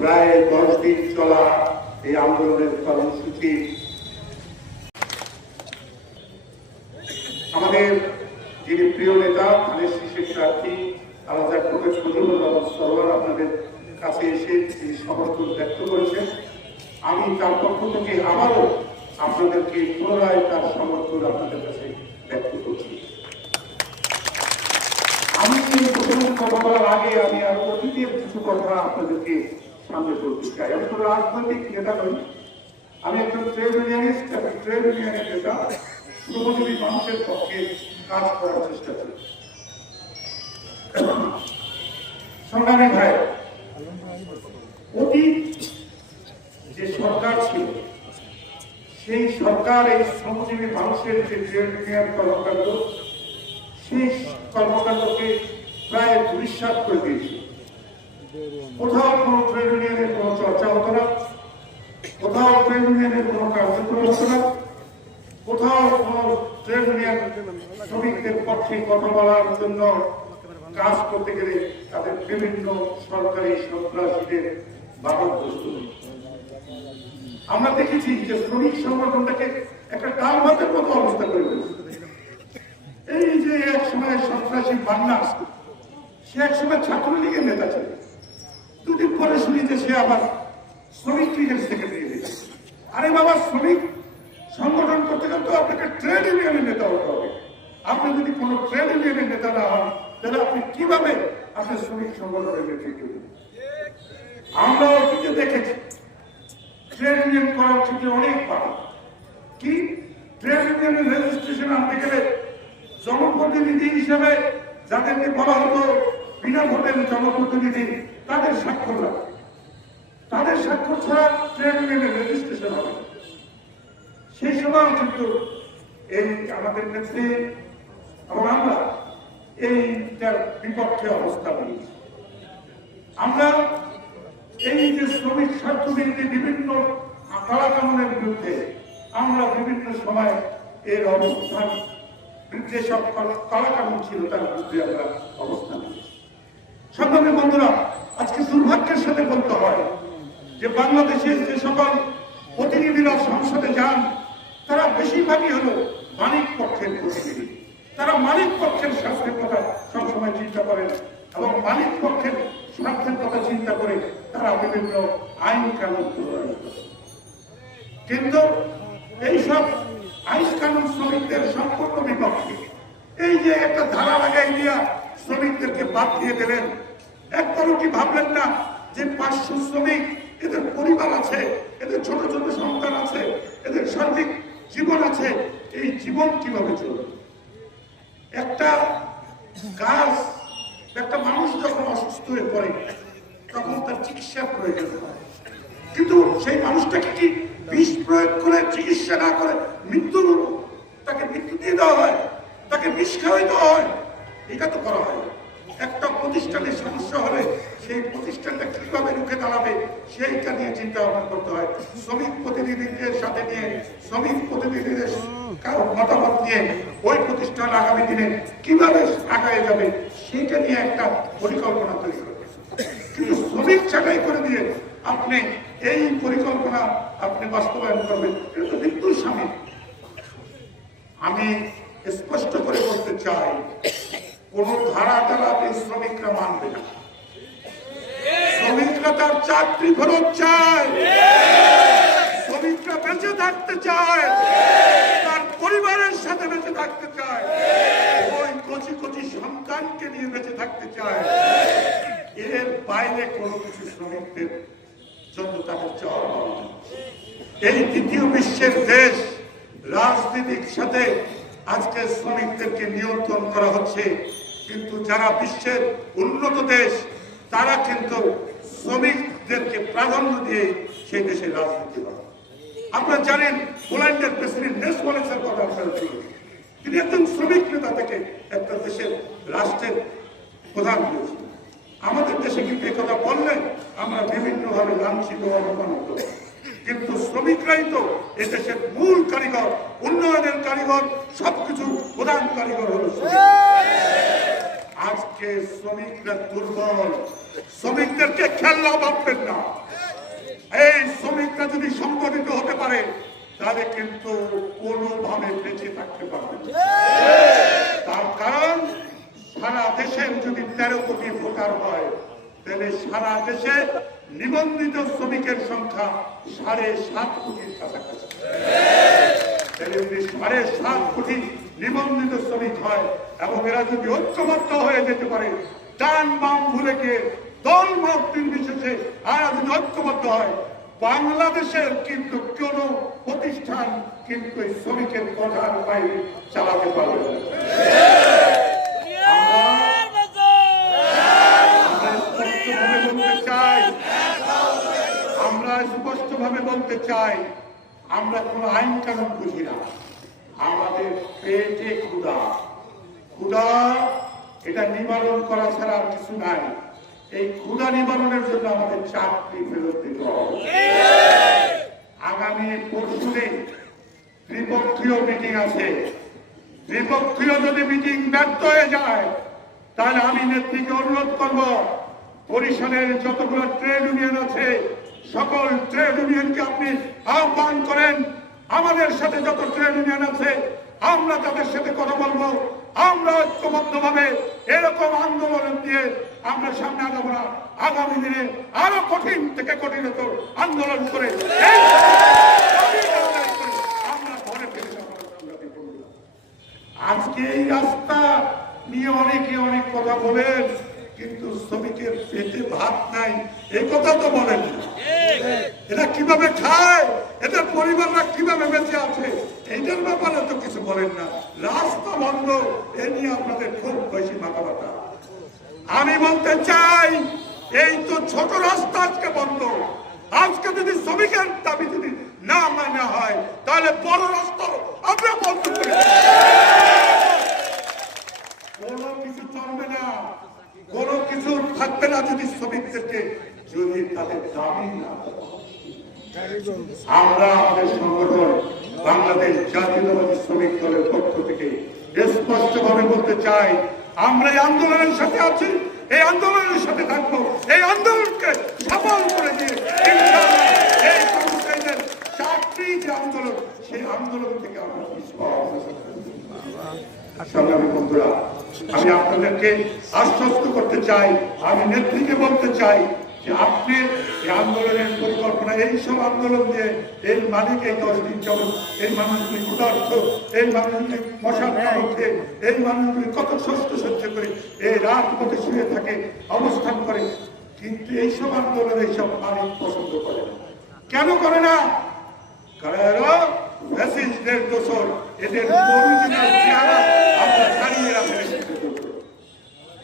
প্রায় 10 দিন চলা এই আন্দোলনের কর্মসূচি আমাদের যিনি প্রিয় নেতা ধানের শীষের প্রার্থী আলাদা প্রফেসর ফজলুর রহমান সরোয়ার আপনাদের কাছে এসে তিনি সমর্থন ব্যক্ত করেছেন। আমি তার পক্ষ থেকে আবারও আপনাদেরকে পুনরায় তার সমর্থন আপনাদের কাছে ব্যক্ত করছি। আমি কথা বলার আগে আমি আরো অতীতের কিছু কথা আপনাদেরকে সামনে বলতে চাই। আমি কোনো রাজনৈতিক নেতা নই, আমি একজন ট্রেড ইউনিয়নিস্ট এবং ট্রেড ইউনিয়নের নেতা, শ্রমজীবী মানুষের পক্ষে কাজ করার চেষ্টা করি। সংগ্রামী ভাই, অতীত যে সরকার ছিল সেই সরকার এই শ্রমজীবী মানুষের যে ট্রেড ইউনিয়ন কর্মকাণ্ড সেই কর্মকাণ্ডকে প্রায় দুঃসাৎ করে দিয়েছে। কোথাও কোনো ট্রেড ইউনিয়নের কোনো চর্চা হতো না, কোথাও ট্রেড ইউনিয়নের কোনো কার্যক্রম হতো না, কোথাও কোনো ট্রেড ইউনিয়ন শ্রমিকদের পক্ষে কথা বলার জন্য কাজ করতে গেলে তাদের বিভিন্ন সরকারি সন্ত্রাসীদের বাধাগ্রস্ত। আমরা দেখেছি যে শ্রমিক সংগঠনটাকে একটা ডাল ভাতের মতো অবস্থা করে ফেলেছে। এই যে এক সময় সন্ত্রাসী বান্না, সে এক সময় ছাত্রলীগের নেতা ছিল, দুদিন পরে শুনি যে সে আবার শ্রমিক লীগের সেক্রেটারি হয়েছে। আরে বাবা, শ্রমিক সংগঠন করতে গেলে তো আপনাকে ট্রেড ইউনিয়নের নেতা হতে হবে। আপনি যদি কোনো ট্রেড ইউনিয়নের নেতা না হন তাহলে আপনি কিভাবে আপনার শ্রমিক সংগঠনের নেতৃত্ব দেবেন? আমরা অতীতে দেখেছি ট্রেড ইউনিয়ন করার থেকে অনেক পারে কি, ট্রেড ইউনিয়নের রেজিস্ট্রেশন আনতে গেলে জনপ্রতিনিধি হিসেবে যাদেরকে বলা হতো বিনা ভোটের জনপ্রতিনিধি, তাদের স্বাক্ষর লাগবে। তাদের স্বাক্ষর ছাড়া ট্রেড ইউনিয়নের রেজিস্ট্রেশন হবে। সেই সময় কিন্তু এই আমাদের নেত্রী এবং আমরা এইটার বিপক্ষে অবস্থা নিয়েছি। আমরা এই যে শ্রমিক স্বার্থবিরোধী বিভিন্ন কালাকানুনের বিরুদ্ধে আমরা বিভিন্ন সময় এর অবস্থান, যেসব কালাকানুন ছিল তার বিরুদ্ধে আমরা অবস্থান নিয়েছি। সংগ্রামী বন্ধুরা, আজকে দুর্ভাগ্যের সাথে বলতে হয় যে বাংলাদেশের যে সকল প্রতিনিধিরা সংসদে যান তারা বেশিরভাগই হলো মালিক পক্ষের প্রতিনিধি। তারা মালিক পক্ষের স্বার্থের কথা সবসময় চিন্তা করেন এবং মালিক পক্ষের স্বার্থের কথা চিন্তা করে তারা বিভিন্ন আইন কানুন প্রণয়ন করে। কিন্তু এইসব আইন কানুন শ্রমিকদের সম্পূর্ণ বিপক্ষে। এই যে একটা ধারা লাগাই দিয়া শ্রমিকদেরকে বাদ দিয়ে দিলেন, একবারও কি ভাবলেন না যে 500 শ্রমিক, এদের পরিবার আছে, এদের ছোট ছোট সন্তান আছে, এদের সার্বিক জীবন আছে, এই জীবন কিভাবে চলবে? একটা কাজ, একটা মানুষ যখন অসুস্থ হয়ে পড়ে তখন তার চিকিৎসার প্রয়োজন হয়, কিন্তু সেই মানুষটাকে কি বিষ প্রয়োগ করে চিকিৎসা না করে তাকে মৃত্যু দিয়ে দেওয়া হয়, তাকে বিষ খাওয়াই দেওয়া হয়? এটা তো করা হয়। একটা প্রতিষ্ঠানের সমস্যা হলে সেই প্রতিষ্ঠানটা কিভাবে রুখে দাঁড়াবে সেইটা নিয়ে চিন্তা ভাবনা করতে হয়। শ্রমিক প্রতিনিধিদের সাথে নিয়ে, শ্রমিক প্রতিনিধিদের মতামত নিয়ে ওই প্রতিষ্ঠান আগামী দিনে কিভাবে আগায় যাবে সেইটা নিয়ে একটা পরিকল্পনা তৈরি করবে। কিন্তু শ্রমিক ছাঁটাই করে দিয়ে আপনি এই পরিকল্পনা আপনি বাস্তবায়ন করবেন, এটা তো মৃত্যুর সামিল। আমি স্পষ্ট করে বলতে চাই, কোন ধারা দ্বারা শ্রমিকরা মানবে না। শ্রমিকরা তার চাকরি ফেরত চায়, শ্রমিকরা বেঁচে থাকতে চায়, তার পরিবারের সাথে বেঁচে থাকতে চায়, ওই কচি কচি সন্তানকে নিয়ে বেঁচে থাকতে চায়। এর বাইরে কোনো কিছু শ্রমিকদের জন্য তাদের চাওয়া পাবে না। এই তৃতীয় বিশ্বের দেশ রাজনীতির সাথে আজকে শ্রমিকদেরকে নিয়ন্ত্রণ করা হচ্ছে, কিন্তু যারা বিশ্বের উন্নত দেশ তারা কিন্তু শ্রমিকদেরকে প্রাধান্য দিয়ে সেই দেশের রাজনীতি করে। আপনারা জানেন পোল্যান্ডের প্রেসিডেন্ট নেসওয়ালেসের কথা আপনারা শুনেন, তিনি একজন শ্রমিক নেতা থেকে একটা দেশের রাষ্ট্রের প্রধান হয়েছিলেন। আমাদের দেশে কিন্তু এই কথা বললে আমরা বিভিন্নভাবে লাঞ্ছিত অপমানিত, কিন্তু শ্রমিকরাই তো এদেশের মূল কারিগর, উন্নয়নের কারিগর, সবকিছু প্রধান কারিগর হলো শ্রমিক। আজকে শ্রমিকরা দুর্বল, শ্রমিকদেরকে খেলনা ভাববেন না। যদি সংগঠিত হতে পারে তাহলে কিন্তু কোনোভাবে বেঁচে থাকতে পারবে না। তার কারণ সারা দেশের যদি 13 কোটি ভোটার হয় তাহলে সারা দেশে নিবন্ধিত শ্রমিকের সংখ্যা 7.5 কোটির কাছাকাছি। তাহলে যদি 7.5 কোটি নিবন্ধিত শ্রমিক হয় এবং এরা যদি ঐক্যবদ্ধ হয়ে যেতে পারে, ডান বাম ভুলে গিয়ে দল মত নির্বিশেষে আর যদি ঐক্যবদ্ধ হয়, বাংলাদেশের কিন্তু কোন প্রতিষ্ঠান কিন্তু এই শ্রমিকের কথার বাইরে চালাতে পারবে না। আমরা স্পষ্টভাবে বলতে চাই, আমরা কোন আইন কানুন বুঝি না, আমাদের পেটে ক্ষুধা, ক্ষুধা এটা নিবারণ করা ছাড়া আর কিছু নাই। এই ক্ষুধা নিবারণের জন্য আমাদের চাকরি ফেরত দিতে হবে। আগামী পরশুদিন ত্রিপক্ষীয় মিটিং আছে, ত্রিপক্ষীয় যদি মিটিং ব্যর্থ হয়ে যায় তাহলে আমি নেত্রীকে অনুরোধ করব, বরিশালের যতগুলো ট্রেড ইউনিয়ন আছে সকল ট্রেড ইউনিয়নকে আপনি আহ্বান করেন, আমাদের সাথে যত ট্রেড ইউনিয়ন আছে আমরা তাদের সাথে কথা বলবো, আমরা ঐক্যবদ্ধভাবে এরকম আন্দোলন দিয়ে আমরা সামনে আগাবো না। আগামী দিনে আরো কঠিন থেকে কঠিনতর আন্দোলন করে আমরা ঘরে ফিরে যাব। আজকে এই রাস্তা নিয়ে অনেকে অনেক কথা বলেন, কিন্তু শ্রমিকের পেটে ভাত নাই এই কথা তো বলেন না। এরা কিভাবে খায়, এদের পরিবাররা কিভাবে বেঁচে আছে এইটার ব্যাপারে তো কিছু বলেন না। রাস্তা বন্ধ এ নিয়ে আপনাদের খুব বেশি মাথা ব্যথা। আমি বলতে চাই, এই তো ছোট রাস্তা আজকে বন্ধ, আজকে যদি শ্রমিকের দাবি যদি না মানা হয় তাহলে বড় রাস্তা আমরা বন্ধ করি। কোনো কিছু চলবে না, কোনো কিছু থাকবে না যদি শ্রমিকদেরকে যদি তাদের দাবি না। আমরা আমাদের সংগঠন বাংলাদেশ জাতীয়তাবাদী শ্রমিক দলের পক্ষ থেকে স্পষ্টভাবে বলতে চাই, আমরা এই আন্দোলনের সাথে আছি, এই আন্দোলনের সাথে থাকবো, এই আন্দোলনকে সফল করে দিয়ে এই কর্মচারীদের চাকরি যে আন্দোলন সেই আন্দোলন থেকে আমরা সংগ্রামী বন্ধুরা, আমি আপনাদেরকে আশ্বস্ত করতে চাই, আমি নেত্রীকে বলতে চাই যে আপনি এই আন্দোলনের পরিকল্পনা, এই সব আন্দোলন দিয়ে এই মালিক এই 10 দিন যাবত এই মানুষগুলি ক্ষুধার্ত, এই মানুষগুলি মশার কামড়ে, এই মানুষগুলি কত কষ্ট সহ্য করে এই রাত পথে শুয়ে থাকে, অবস্থান করে, কিন্তু এইসব আন্দোলন এইসব মালিক পছন্দ করে না। কেন করে না? কারণ এরা ফ্যাসিস্টদের দোসর, এদের অরিজিনাল চেহারা আমরা ছাড়িয়ে রাখতে।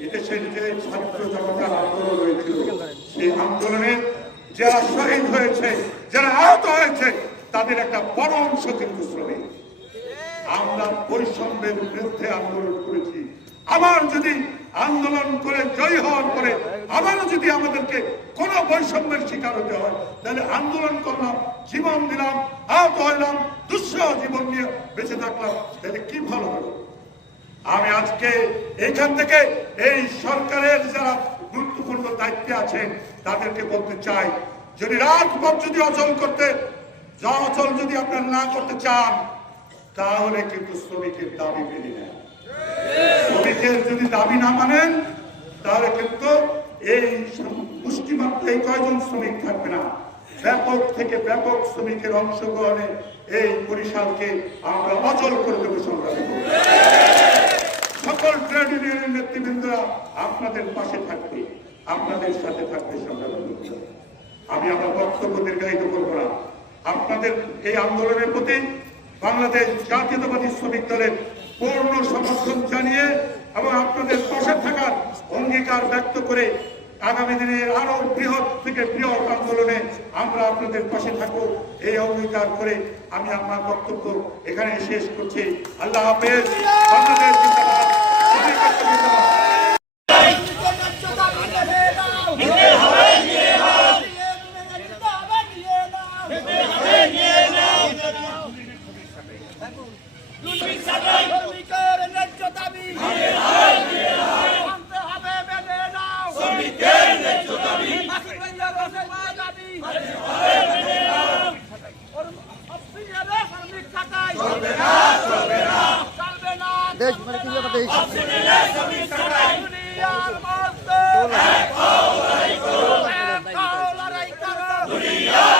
এদেশের যে ছাত্র জনতার আন্দোলন হয়েছিল, সেই আন্দোলনে যারা শহীদ হয়েছে, যারা আহত হয়েছে, তাদের একটা বড় অংশ কিন্তু শ্রমিক। আমরা বৈষম্যের বিরুদ্ধে আন্দোলন করেছি। আবার যদি আন্দোলন করে জয়ী হওয়ার পরে আবারও যদি আমাদেরকে কোন বৈষম্যের শিকার হতে হয়, তাহলে আন্দোলন করলাম, জীবন দিলাম, আহত হইলাম, দুঃসহ জীবন নিয়ে বেঁচে থাকলাম, তাহলে কি ভালো হলো? আমি আজকে এখান থেকে এই সরকারের যারা গুরুত্বপূর্ণ দায়িত্বে আছেন তাদেরকে বলতে চাই, যদি রাজপথ যদি অচল করতে অচল যদি আপনারা না করতে চান, তাহলে কিন্তু শ্রমিকের দাবি মেনে নেন। শ্রমিকের যদি দাবি না মানেন তাহলে কিন্তু এই মুষ্টিমাত্র এই কয়জন শ্রমিক থাকবে না, ব্যাপক থেকে ব্যাপক শ্রমিকের অংশগ্রহণে এই বরিশালকে আমরা অচল করে দেবো। সংগ্রামী সকল ট্রেড ইউনিয়নের নেতৃবৃন্দরা আপনাদের পাশে থাকবে, আপনাদের সাথে থাকবে। সংগ্রামী আমি আমার বক্তব্য দীর্ঘায়িত করবো না। আপনাদের এই আন্দোলনের প্রতি বাংলাদেশ জাতীয়তাবাদী শ্রমিক দলের পূর্ণ সমর্থন জানিয়ে এবং আপনাদের পাশে থাকার অঙ্গীকার ব্যক্ত করে আগামী দিনে আরো বৃহৎ থেকে বৃহৎ আন্দোলনে আমরা আপনাদের পাশে থাকবো এই অঙ্গীকার করে আমি আমার বক্তব্য এখানে শেষ করছি। আল্লাহ হাফেজ। বাংলাদেশ জিন্দাবাদ। দুনিয়ার